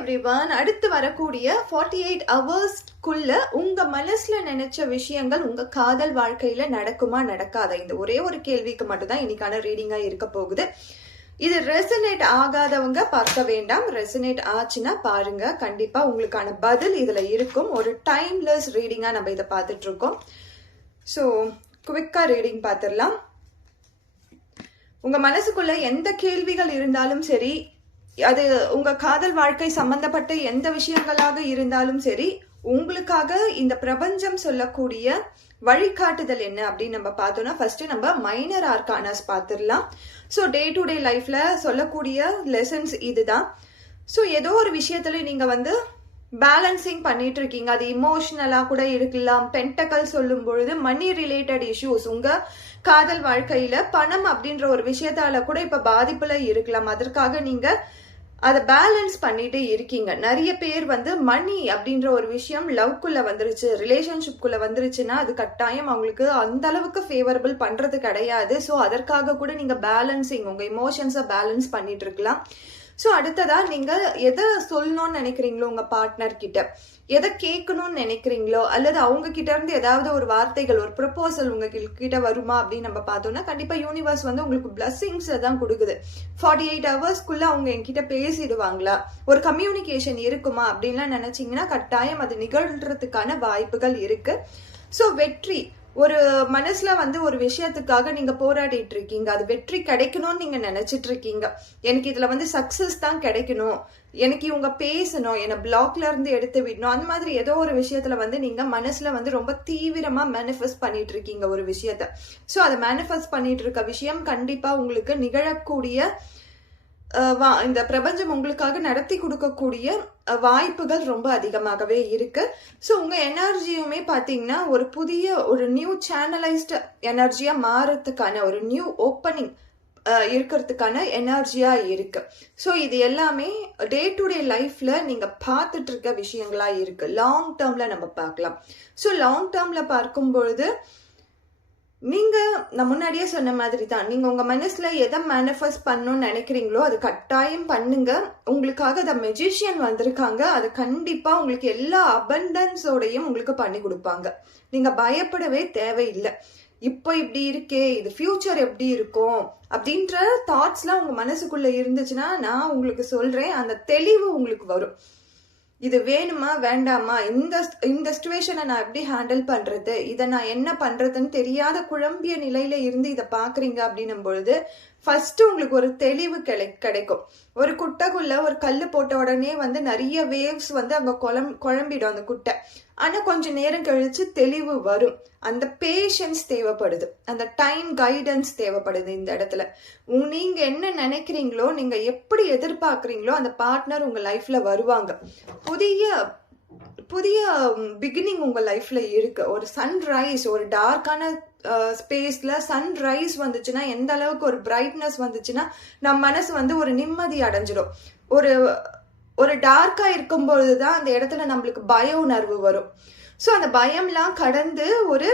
Everyone அடுத்து வரக்கூடிய forty eight ஹவர்ஸ்க்குள்ள உங்க மனசுல நினைச்ச விஷயங்கள் உங்க காதல் வாழ்க்கையில நடக்குமா நடக்காதா? இந்த ஒரே ஒரு கேள்விக்கு மட்டும்தான் இன்னைக்கான ரீடிங்கா இருக்க போகுது. இது ரெசனேட் ஆகாதவங்க பார்க்க வேண்டாம். ரெசனேட் ஆச்சுன்னா பாருங்க. கண்டிப்பா உங்களுக்கான பதில் இதுல இருக்கும். ஒரு டைம்லெஸ் ரீடிங்கா நம்ம இதை பார்த்துட்டு இருக்கோம். ஸோ குவிக்கா ரீடிங் பார்த்துடலாம். உங்க மனசுக்குள்ள எந்த கேள்விகள் இருந்தாலும் சரி அது உங்க காதல் வாழ்க்கை சம்பந்தப்பட்ட எந்த விஷயங்களாக இருந்தாலும் சரி உங்களுக்காக இந்த பிரபஞ்சம் சொல்லக்கூடிய வழிகாட்டுதல் என்ன அப்படின்னு நம்ம பார்த்தோம்னா ஃபர்ஸ்ட் நம்ம மைனர் ஆர்கானஸ் பார்த்துடலாம். ஸோ டே டு டே லைஃப்ல சொல்லக்கூடிய லெசன்ஸ் இதுதான். ஸோ ஏதோ ஒரு விஷயத்துல நீங்க வந்து பேலன்சிங் பண்ணிட்டு இருக்கீங்க அது இமோஷனலா கூட இருக்கலாம். பென்டக்கல் சொல்லும் பொழுது மணி ரிலேட்டட் இஷ்யூஸ் உங்க காதல் வாழ்க்கையில பணம் அப்படின்ற ஒரு விஷயத்தால கூட இப்ப பாதிப்புல இருக்கலாம். அதற்காக நீங்க அதை பேலன்ஸ் பண்ணிட்டு இருக்கீங்க. நிறைய பேர் வந்து மணி அப்படின்ற ஒரு விஷயம் லவ்க்குள்ள வந்துருச்சு ரிலேஷன்ஷிப்குள்ள வந்துருச்சுன்னா அது கட்டாயம் அவங்களுக்கு அந்த அளவுக்கு ஃபேவரபிள் பண்றது கிடையாது. ஸோ அதற்காக கூட நீங்க பேலன்சிங் உங்க இமோஷன்ஸை பேலன்ஸ் பண்ணிட்டு இருக்கலாம் ஸோ அடுத்ததா நீங்கள் எதை சொல்லணும்னு நினைக்கிறீங்களோ உங்கள் பார்ட்னர் கிட்ட எதை கேட்கணும்னு நினைக்கிறீங்களோ அல்லது அவங்க கிட்ட இருந்து ஏதாவது ஒரு வார்த்தைகள் ஒரு ப்ரப்போசல் உங்க கிட்ட வருமா அப்படின்னு நம்ம பார்த்தோம்னா கண்டிப்பாக யூனிவர்ஸ் வந்து உங்களுக்கு பிளஸ்ஸிங்ஸை தான் கொடுக்குது. ஃபார்ட்டி எயிட் ஹவர்ஸ்க்குள்ளே அவங்க என்கிட்ட பேசிடுவாங்களா? ஒரு கம்யூனிகேஷன் இருக்குமா அப்படின்லாம் நினச்சிங்கன்னா கட்டாயம் அது நிகழ்றதுக்கான வாய்ப்புகள் இருக்குது ஸோ வெற்றி ஒரு மனசுல வந்து ஒரு விஷயத்துக்காக நீங்க போராடிட்டு இருக்கீங்க அது வெற்றி கிடைக்கணும்னு நீங்க நினைச்சிட்டு இருக்கீங்க எனக்கு இதுல வந்து சக்சஸ் தான் கிடைக்கணும். எனக்கு இவங்க பேசணும். என்னை பிளாக்ல இருந்து எடுத்து விடணும். அந்த மாதிரி ஏதோ ஒரு விஷயத்துல வந்து நீங்க மனசுல வந்து ரொம்ப தீவிரமா மேனிஃபெஸ்ட் பண்ணிட்டு இருக்கீங்க ஒரு விஷயத்த. ஸோ அதை மேனிஃபெஸ்ட் பண்ணிட்டு இருக்க விஷயம் கண்டிப்பா உங்களுக்கு நிகழக்கூடிய வா இந்த பிரபஞ்சம் உங்களுக்காக நடத்தி கொடுக்கக்கூடிய வாய்ப்புகள் ரொம்ப அதிகமாகவே இருக்கு. ஸோ உங்க எனர்ஜியுமே பார்த்தீங்கன்னா ஒரு புதிய ஒரு நியூ சேனலைஸ்டு எனர்ஜியா மாறத்துக்கான ஒரு நியூ ஓப்பனிங் இருக்கிறதுக்கான எனர்ஜியா இருக்கு. ஸோ இது எல்லாமே டே டு டே லைஃப்ல நீங்க பார்த்துட்டு இருக்க விஷயங்களா இருக்கு. லாங் டேர்ம்ல நம்ம பார்க்கலாம் ஸோ லாங் டேர்ம்ல பார்க்கும் பொழுது நீங்கள் நான் முன்னாடியே சொன்ன மாதிரி தான் நீங்கள் உங்கள் மனசில் எதை மேனிஃபெஸ்ட் பண்ணணும்னு நினைக்கிறீங்களோ அது கட்டாயம் பண்ணுங்க. உங்களுக்காக த மெஜிஷியன் வந்திருக்காங்க. அது கண்டிப்பாக உங்களுக்கு எல்லா அபண்டன்ஸோடையும் உங்களுக்கு பண்ணி கொடுப்பாங்க. நீங்கள் பயப்படவே தேவையில்லை. இப்போ இப்படி இருக்கே இது ஃபியூச்சர் எப்படி இருக்கும் அப்படின்ற தாட்ஸ்லாம் உங்கள் மனசுக்குள்ளே இருந்துச்சுன்னா நான் உங்களுக்கு சொல்கிறேன் அந்த தெளிவு உங்களுக்கு வரும். இது வேணுமா வேண்டாமா? இந்த இந்த சுச்சுவேஷனை நான் எப்படி ஹேண்டில் பண்ணுறது இதை நான் என்ன பண்ணுறதுன்னு தெரியாத குழம்பிய நிலையில இருந்து இதை பார்க்குறீங்க அப்படின்னும் பொழுது ஃபஸ்ட்டு உங்களுக்கு ஒரு தெளிவு கிடை கிடைக்கும். ஒரு குட்டைக்குள்ளே ஒரு கல் போட்ட உடனே வந்து நிறைய வேவ்ஸ் வந்து அங்கே குழம் குழம்பிடும் அந்த குட்டை. ஆனால் கொஞ்சம் நேரம் கழித்து தெளிவு வரும். அந்த பேஷன்ஸ் தேவைப்படுது. அந்த டைம் கைடன்ஸ் தேவைப்படுது இந்த இடத்துல. நீங்கள் என்ன நினைக்கிறீங்களோ நீங்கள் எப்படி எதிர்பார்க்குறீங்களோ அந்த பார்ட்னர் உங்கள் லைஃப்பில் வருவாங்க. புதிய புதிய பிகினிங் உங்கள் லைஃப்பில் இருக்கு. ஒரு சன்ரைஸ் ஒரு டார்க்கான ஸ்பேஸில் சன்ரைஸ் வந்துச்சுன்னா எந்த அளவுக்கு ஒரு பிரைட்னஸ் வந்துச்சுன்னா நம்ம மனசு வந்து ஒரு நிம்மதி அடைஞ்சிடும். ஒரு ஒரு டார்க்காக இருக்கும்பொழுது தான் அந்த இடத்துல நம்மளுக்கு பய உணர்வு வரும். ஸோ அந்த பயம்லாம் கடந்து ஒரு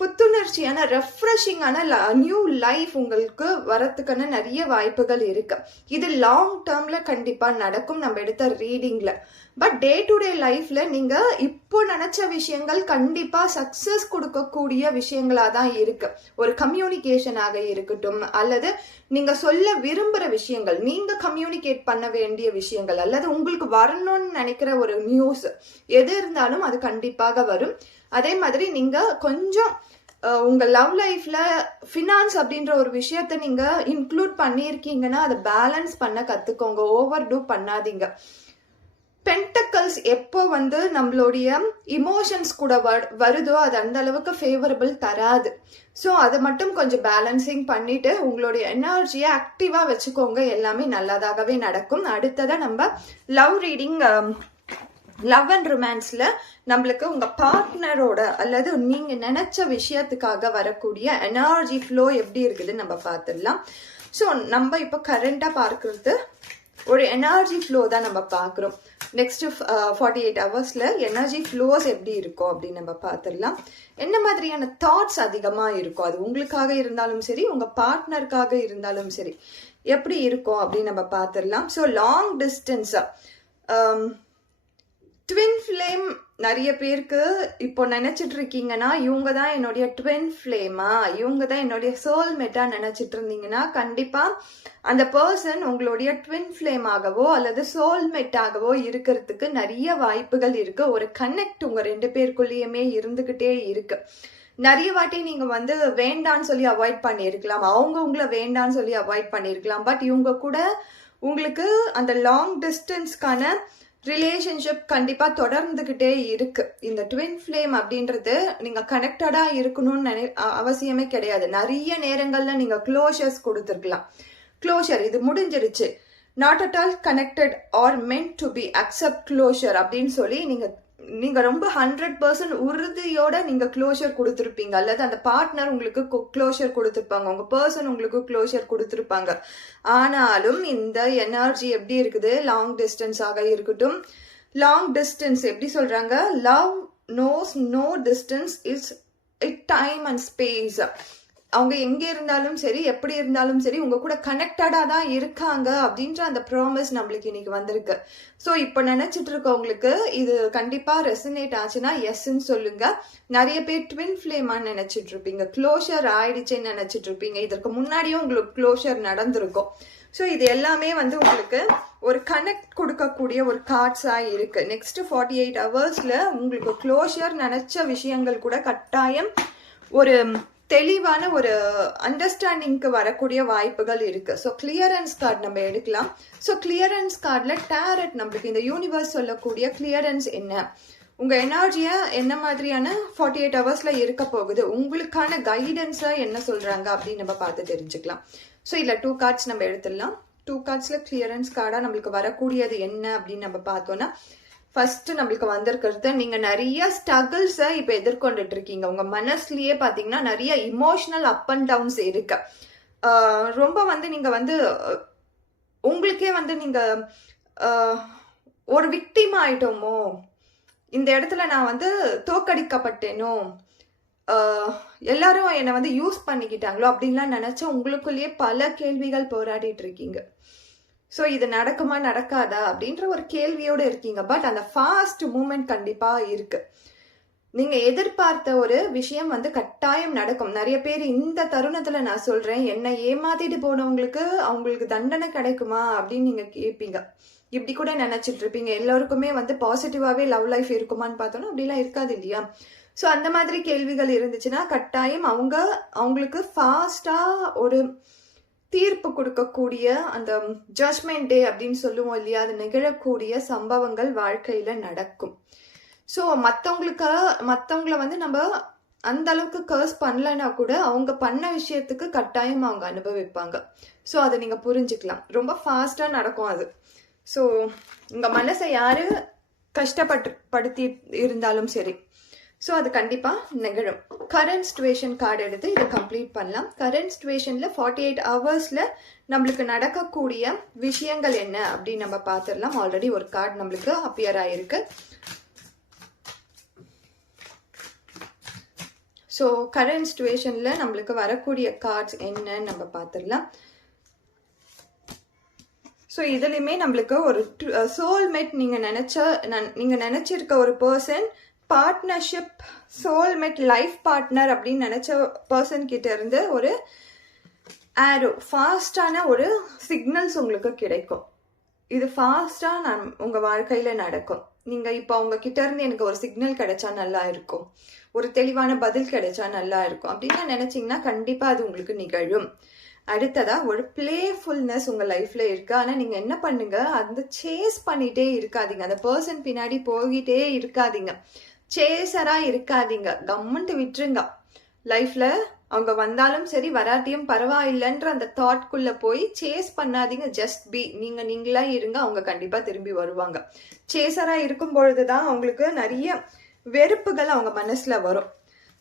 புத்துணர்ச்சியான ரெஃப்ரெஷிங்கான நியூ லைஃப் உங்களுக்கு வரத்துக்கான நிறைய வாய்ப்புகள் இருக்கு. இது லாங் டேர்ம்ல கண்டிப்பாக நடக்கும். நம்ம எடுத்த ரீடிங்கில் பட் டே டு டே லைஃப்பில் நீங்கள் இப்போ நினச்ச விஷயங்கள் கண்டிப்பாக சக்சஸ் கொடுக்கக்கூடிய விஷயங்களாக தான் இருக்குது ஒரு கம்யூனிகேஷனாக இருக்கட்டும் அல்லது நீங்கள் சொல்ல விரும்புகிற விஷயங்கள் நீங்கள் கம்யூனிகேட் பண்ண வேண்டிய விஷயங்கள் அல்லது உங்களுக்கு வரணும்னு நினைக்கிற ஒரு நியூஸ் எது இருந்தாலும் அது கண்டிப்பாக வரும். அதே மாதிரி நீங்கள் கொஞ்சம் உங்கள் லவ் லைஃப்பில் ஃபினான்ஸ் அப்படின்ற ஒரு விஷயத்த நீங்கள் இன்க்ளூட் பண்ணியிருக்கீங்கன்னா அதை பேலன்ஸ் பண்ண கற்றுக்கோங்க ஓவர் டூ பண்ணாதீங்க. பென்டக்கல்ஸ் எப்போ வந்து நம்மளுடைய இமோஷன்ஸ் கூட வருதோ அது அந்த அளவுக்கு ஃபேவரபிள் தராது. ஸோ அதை மட்டும் கொஞ்சம் பேலன்சிங் பண்ணிட்டு உங்களுடைய எனர்ஜியை ஆக்டிவாக வச்சுக்கோங்க. எல்லாமே நல்லதாகவே நடக்கும். அடுத்ததாக நம்ம லவ் ரீடிங் லவ் அண்ட் ரொமான்ஸில் நம்மளுக்கு உங்கள் பார்ட்னரோட அல்லது நீங்கள் நினச்ச விஷயத்துக்காக வரக்கூடிய எனர்ஜி ஃப்ளோ எப்படி இருக்குதுன்னு நம்ம பார்த்துடலாம். ஸோ நம்ம இப்போ கரண்ட்டாக பார்க்கறது ஒரு எனர்ஜி ஃப்ளோ தான் நம்ம பார்க்குறோம். நெக்ஸ்ட்டு ஃபார்ட்டி எயிட் ஹவர்ஸில் எனர்ஜி ஃப்ளோஸ் எப்படி இருக்கும் அப்படின்னு நம்ம பார்த்துடலாம். என்ன மாதிரியான தாட்ஸ் அதிகமாக இருக்கும்? அது உங்களுக்காக இருந்தாலும் சரி உங்கள் பார்ட்னருக்காக இருந்தாலும் சரி எப்படி இருக்கும் அப்படின்னு நம்ம பார்த்துடலாம். ஸோ லாங் டிஸ்டன்ஸாக ட்வின் ஃப்ளேம் நிறைய பேருக்கு இப்போ நினைச்சிட்டு இருக்கீங்கன்னா இவங்க தான் என்னுடைய ட்வின் ஃப்ளேமா இவங்க தான் என்னுடைய சோல்மேட்டா நினைச்சிட்டு இருந்தீங்கன்னா கண்டிப்பா அந்த பர்சன் உங்களுடைய ட்வின் ஃப்ளேமாகவோ அல்லது சோல்மேட்டாகவோ இருக்கிறதுக்கு நிறைய வாய்ப்புகள் இருக்கு. ஒரு கனெக்ட் உங்க ரெண்டு பேருக்குள்ளேயுமே இருந்துகிட்டே இருக்கு. நிறைய வாட்டி நீங்க வந்து வேண்டான்னு சொல்லி அவாய்ட் பண்ணியிருக்கலாம். அவங்க உங்களை வேண்டான்னு சொல்லி அவாய்ட் பண்ணியிருக்கலாம். பட் இவங்க கூட உங்களுக்கு அந்த லாங் டிஸ்டன்ஸ்க்கான ரிலேஷன்ஷிப் கண்டிப்பா தொடர்ந்துகிட்டே இருக்கு. இந்த ட்வின் ஃப்ளேம் அப்படின்றது நீங்க கனெக்டடா இருக்கணும்னு நினை அவசியமே கிடையாது. நிறைய நேரங்கள்ல நீங்க க்ளோஷர்ஸ் கொடுத்துருக்கலாம். க்ளோஷர் இது முடிஞ்சிருச்சு. Not at all connected or meant to be accept closure அப்படின்னு சொல்லி நீங்க நீங்க ரொம்ப ஹண்ட்ரட் பர்சன்ட் உறுதியோட நீங்க க்ளோஷர் கொடுத்துருப்பீங்க. அல்லது அந்த பார்ட்னர் உங்களுக்கு க்ளோஷர் கொடுத்துருப்பாங்க. உங்க பர்சன் உங்களுக்கு க்ளோஷர் கொடுத்துருப்பாங்க. ஆனாலும் இந்த எனர்ஜி எப்படி இருக்குது? லாங் டிஸ்டன்ஸாக இருக்கட்டும். லாங் டிஸ்டன்ஸ் எப்படி சொல்றாங்க? Love knows no distance is it time and space அவங்க எங்க இருந்தாலும் சரி எப்படி இருந்தாலும் சரி உங்க கூட கனெக்டடா தான் இருக்காங்க அப்படின்ற அந்த ப்ராமிஸ் நம்மளுக்கு இன்னைக்கு வந்திருக்கு. ஸோ இப்போ நினைச்சிட்டு இருக்கவங்களுக்கு இது கண்டிப்பா ரெசனேட் ஆச்சுன்னா எஸ்ன்னு சொல்லுங்க. நிறைய பேர் ட்வின் ஃப்ளேமா நினைச்சிட்டு இருப்பீங்க. க்ளோஷர் ஆயிடுச்சுன்னு நினைச்சிட்டு இருப்பீங்க. இதற்கு முன்னாடியும் உங்களுக்கு க்ளோஷர் நடந்திருக்கும். ஸோ இது எல்லாமே வந்து உங்களுக்கு ஒரு கனெக்ட் கொடுக்கக்கூடிய ஒரு கார்ட்ஸாக இருக்கு. நெக்ஸ்ட் ஃபார்ட்டி எயிட் ஹவர்ஸில் உங்களுக்கு க்ளோஷர் நினச்ச விஷயங்கள் கூட கட்டாயம் ஒரு தெளிவான ஒரு அண்டர்ஸ்டாண்டிங்க்கு வரக்கூடிய வாய்ப்புகள் இருக்கு. ஸோ கிளியரன்ஸ் கார்டு நம்ம எடுக்கலாம். ஸோ கிளியரன்ஸ் கார்டில் டேரட் நம்மளுக்கு இந்த யூனிவர்ஸ் சொல்லக்கூடிய கிளியரன்ஸ் என்ன? உங்கள் எனர்ஜியை என்ன மாதிரியான ஃபார்ட்டி எயிட் ஹவர்ஸில் இருக்க போகுது? உங்களுக்கான கைடன்ஸா என்ன சொல்கிறாங்க அப்படின்னு நம்ம பார்த்து தெரிஞ்சுக்கலாம். ஸோ இதில் டூ கார்ட்ஸ் நம்ம எடுத்துடலாம். டூ கார்ட்ஸில் கிளியரன்ஸ் கார்டாக நம்மளுக்கு வரக்கூடியது என்ன அப்படின்னு நம்ம பார்த்தோன்னா ஃபர்ஸ்ட் நம்மளுக்கு வந்திருக்கிறது நீங்க நிறைய ஸ்ட்ரகிள்ஸை இப்போ எதிர்கொண்டுட்டு இருக்கீங்க உங்க மனசுலயே பாத்தீங்கன்னா நிறைய இமோஷனல் அப் அண்ட் டவுன்ஸ் இருக்கு. ரொம்ப வந்து நீங்க வந்து உங்களுக்கே வந்து நீங்க ஒரு விக்டிம் ஆயிட்டோமோ இந்த இடத்துல நான் வந்து தோக்கடிக்கப்பட்டேனோ எல்லாரும் என்னை வந்து யூஸ் பண்ணிக்கிட்டாங்களோ அப்படின்லாம் நினச்சா உங்களுக்குள்ளேயே பல கேள்விகள் போராடிட்டு இருக்கீங்க ஸோ இது நடக்குமா நடக்காதா அப்படின்ற ஒரு கேள்வியோடு இருக்கீங்க. பட் அந்த ஃபாஸ்ட் மூமெண்ட் கண்டிப்பாக இருக்குது நீங்கள் எதிர்பார்த்த ஒரு விஷயம் வந்து கட்டாயம் நடக்கும். நிறைய பேர் இந்த தருணத்தில் நான் சொல்கிறேன் என்னை ஏமாத்திட்டு போனவங்களுக்கு அவங்களுக்கு தண்டனை கிடைக்குமா? அப்படின்னு நீங்கள் கேட்பீங்க இப்படி கூட நினச்சிட்டு இருப்பீங்க. எல்லாருக்குமே வந்து பாசிட்டிவாகவே லவ் லைஃப் இருக்குமான்னு பார்த்தோம்னா அப்படிலாம் இருக்காது இல்லையா? ஸோ அந்த மாதிரி கேள்விகள் இருந்துச்சுன்னா கட்டாயம் அவங்க அவங்களுக்கு ஃபாஸ்ட்டாக ஒரு தீர்ப்பு கொடுக்கக்கூடிய அந்த ஜட்மெண்ட் டே அப்படின்னு சொல்லுவோம் இல்லையா? அது நிகழக்கூடிய சம்பவங்கள் வாழ்க்கையில நடக்கும். ஸோ மற்றவங்களுக்கு மற்றவங்கள வந்து நம்ம அந்த அளவுக்கு கர்ஸ் பண்ணலைன்னா கூட அவங்க பண்ண விஷயத்துக்கு கட்டாயம் அவங்க அனுபவிப்பாங்க. ஸோ அதை நீங்க புரிஞ்சுக்கலாம். ரொம்ப ஃபாஸ்டா நடக்கும் அது. ஸோ உங்க மனசை யாரு கஷ்டப்பட்டு படுத்தி இருந்தாலும் சரி ஸோ அது கண்டிப்பாக நிகழும். கரண்ட் சுச்சுவேஷன் கார்டு எடுத்து இதை கம்ப்ளீட் பண்ணலாம். கரண்ட் சுச்சுவேஷனில் ஃபார்ட்டி எயிட் ஹவர்ஸில் நம்மளுக்கு நடக்கக்கூடிய விஷயங்கள் என்ன அப்படின்னு நம்ம பார்த்துடலாம். ஆல்ரெடி ஒரு கார்டு நம்மளுக்கு அப்பியர் ஆகிருக்கு ஸோ கரண்ட் சுச்சுவேஷனில் நம்மளுக்கு வரக்கூடிய கார்ட்ஸ் என்னன்னு நம்ம பார்த்துடலாம். ஸோ இதுலையுமே நம்மளுக்கு ஒரு uh, சோல்மேட் நீங்கள் நினச்ச நன்- நினச்சிருக்க ஒரு person partnership soulmate life partner அப்படின்னு நினச்ச பர்சன் கிட்ட இருந்து ஒரு ஆரோ ஃபாஸ்டான ஒரு சிக்னல்ஸ் உங்களுக்கு கிடைக்கும். இது ஃபாஸ்ட்டாக நான் உங்கள் வாழ்க்கையில் நடக்கும். நீங்கள் இப்போ அவங்கக்கிட்ட இருந்து எனக்கு ஒரு சிக்னல் கிடைச்சா நல்லா இருக்கும். ஒரு தெளிவான பதில் கிடைச்சா நல்லா இருக்கும். அப்படின்னு நினச்சிங்கன்னா கண்டிப்பாக அது உங்களுக்கு நிகழும். அடுத்ததா ஒரு பிளேஃபுல்னஸ் உங்கள் லைஃப்பில் இருக்குது ஆனால் நீங்கள் என்ன பண்ணுங்க? அந்த சேஸ் பண்ணிகிட்டே இருக்காதீங்க. அந்த பர்சன் பின்னாடி போகிட்டே இருக்காதீங்க. சேசரா இருக்காதீங்க. கம்முன்ட்டு விட்டுருங்க. லைஃப்ல அவங்க வந்தாலும் சரி வராட்டியும் பரவாயில்லைன்ற அந்த தாட்குள்ள போய் சேஸ் பண்ணாதீங்க. ஜஸ்ட் பி நீங்க நீங்களா இருங்க. அவங்க கண்டிப்பா திரும்பி வருவாங்க. சேசரா இருக்கும் பொழுதுதான் அவங்களுக்கு நிறைய வெறுப்புகள் அவங்க மனசுல வரும்.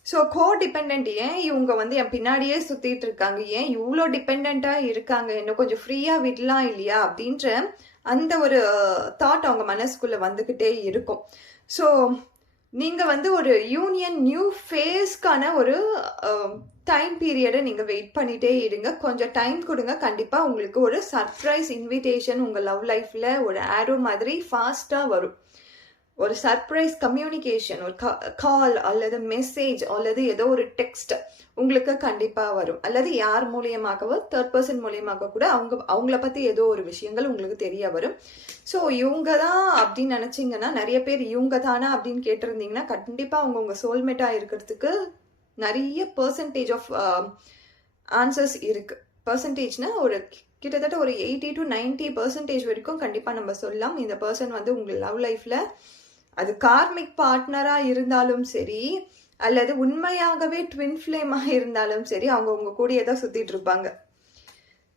ஸோ கோ டிபெண்ட் ஏன் இவங்க வந்து என் பின்னாடியே சுத்திட்டு இருக்காங்க? ஏன் இவ்வளோ டிபெண்டா இருக்காங்க? இன்னும் கொஞ்சம் ஃப்ரீயா விடலாம் இல்லையா? அப்படின்ற அந்த ஒரு தாட் அவங்க மனசுக்குள்ள வந்துகிட்டே இருக்கும். ஸோ நீங்கள் வந்து ஒரு யூனியன் நியூ ஃபேஸ்க்கான ஒரு டைம் பீரியடை நீங்கள் வெயிட் பண்ணிட்டே இருங்க. கொஞ்சம் டைம் கொடுங்க. கண்டிப்பாக உங்களுக்கு ஒரு சர்ப்ரைஸ் இன்விடேஷன் உங்கள் லவ் லைஃப்பில் ஒரு ஆரோ மாதிரி ஃபாஸ்ட்டாக வரும். ஒரு சர்ப்ரைஸ் கம்யூனிகேஷன் ஒரு கால் அல்லது மெசேஜ் அல்லது ஏதோ ஒரு டெக்ஸ்ட் உங்களுக்கு கண்டிப்பாக வரும். அல்லது யார் மூலியமாகவோ தேர்ட் பர்சன் மூலியமாக கூட அவங்க அவங்கள பற்றி ஏதோ ஒரு விஷயங்கள் உங்களுக்கு தெரிய வரும். ஸோ இவங்க தான் அப்படின்னு நினச்சிங்கன்னா நிறைய பேர் இவங்க தானா அப்படின்னு கேட்டிருந்தீங்கன்னா கண்டிப்பாக அவங்க உங்கள் சோல்மேட்டாக இருக்கிறதுக்கு நிறைய பர்சன்டேஜ் ஆஃப் ஆன்சர்ஸ் இருக்கு. பர்சன்டேஜ்னா ஒரு கிட்டத்தட்ட ஒரு எயிட்டி டு நைன்டி பர்சன்டேஜ் வரைக்கும் கண்டிப்பாக நம்ம சொல்லலாம். இந்த பர்சன் வந்து உங்கள் லவ் லைஃப்பில் அது கார்மிக் பார்ட்னராக இருந்தாலும் சரி அல்லது உண்மையாகவே ட்வின் ஃப்ளேமாக இருந்தாலும் சரி அவங்க உங்க கூடயே தான் சுற்றிட்டு இருப்பாங்க.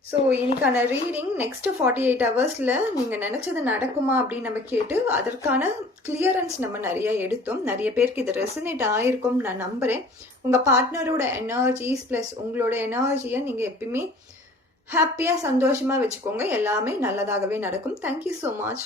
ஸோ இன்னைக்கான ரீடிங் நெக்ஸ்ட் ஃபார்ட்டி எயிட் ஹவர்ஸில் நீங்கள் நினச்சது நடக்குமா அப்படின்னு நம்ம கேட்டு அதற்கான கிளியரன்ஸ் நம்ம நிறைய எடுத்தோம். நிறைய பேருக்கு இது ரெசனேட் ஆகிருக்கும் நான் நம்புகிறேன் உங்கள் பார்ட்னரோட எனர்ஜிஸ் ப்ளஸ் உங்களோட எனர்ஜியை நீங்கள் எப்பயுமே ஹாப்பியாக சந்தோஷமாக வச்சுக்கோங்க. எல்லாமே நல்லதாகவே நடக்கும். Thank you so much